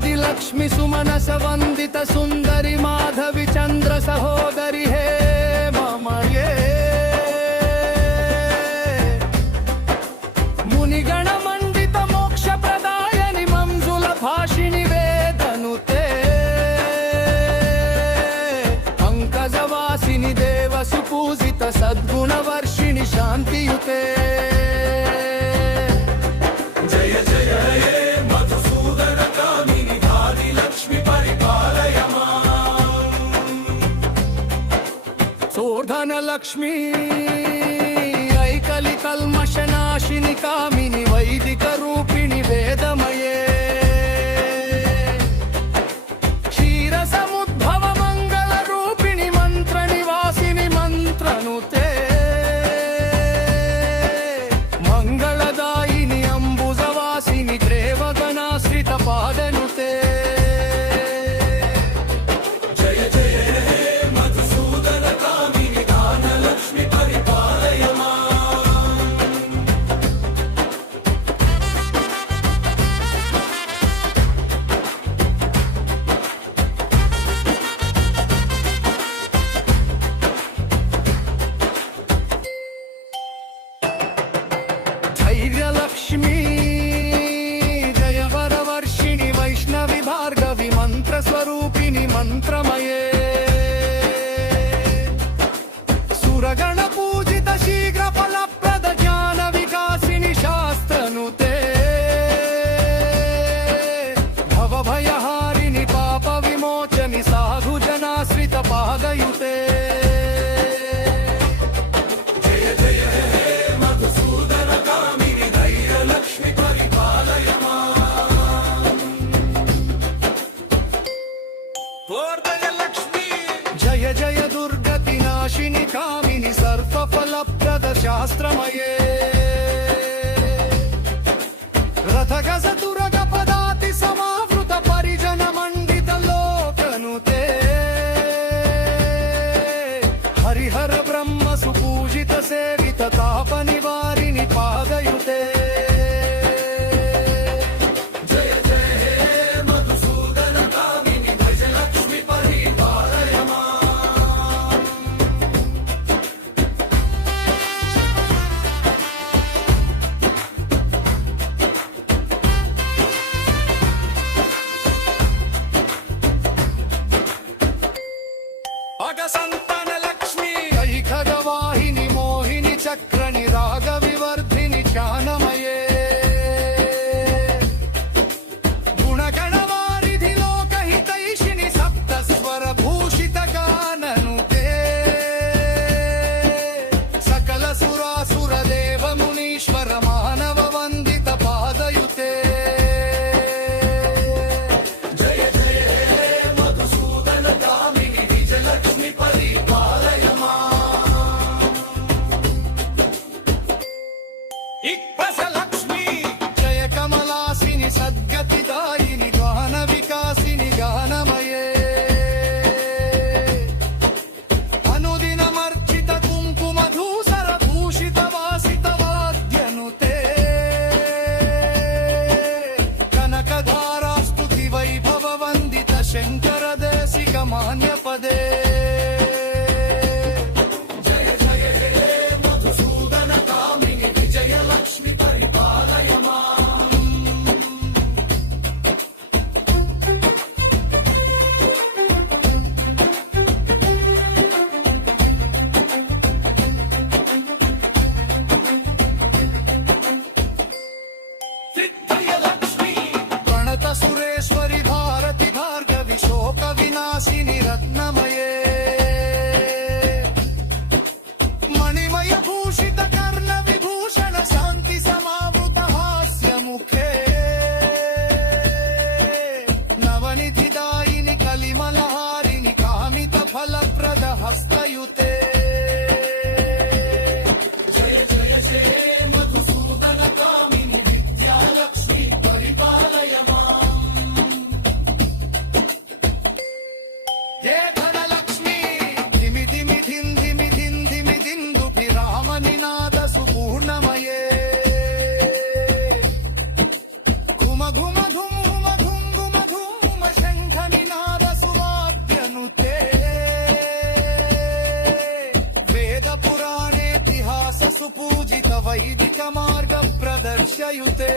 आदिलक्ष्मि सुमनस वंदित सुंदरी माधवी चंद्र सहोदरी हे मम ये मुनिगण मंडित मोक्ष प्रदायनि मंजुल भाषिणि वेदनुते पंकजवासिनि देव सुपूजित सद्गुण वर्षिणि शांतियुते जय जय हे मधुसूदन कामिनि आदिलक्ष्मि परिपालय सोर्धन लक्ष्मी ऐकलि कल्मषनाशिनि कामिनि वैदिक रूपिणि वेदमये क्षीर समुद्भव मंगल रूपिणि मंत्र निवासिनि मंत्रनुते मंगलदायिनि अंबुजवासिनि देवगणाश्रित पादनुते जय जय हे मधुसूदन कामिनि दानलक्ष्मि परिपालय धैर्यलक्ष्मी जय वरवर्षिणि वैष्णवि भार्गवि मन्त्रस्वरूपिणि मन्त्रमये सुरगण पूजित शीघ्र फलप्रद ज्ञान विकासिनि शास्त्रनुते भवभयहारिणि पाप विमोचनि साधु जनाश्रित पादयुते जय जय हे मधुसूदन कामिनि धैर्यलक्ष्मि परिपालय लक्ष्मी जय जय दुर्गति नाशिनि कामिनि सर्वफलप्रद शास्त्रमये रथगज तुरग पदाति समावृत परिजन मंडित लोकनुते हरिहर ब्रह्म सुपूजित सेवित ताप निवारिणि पादयुते जय जय हे मधुसूदन कामिनि गजलक्ष्मि परिपालय आदर्शयुते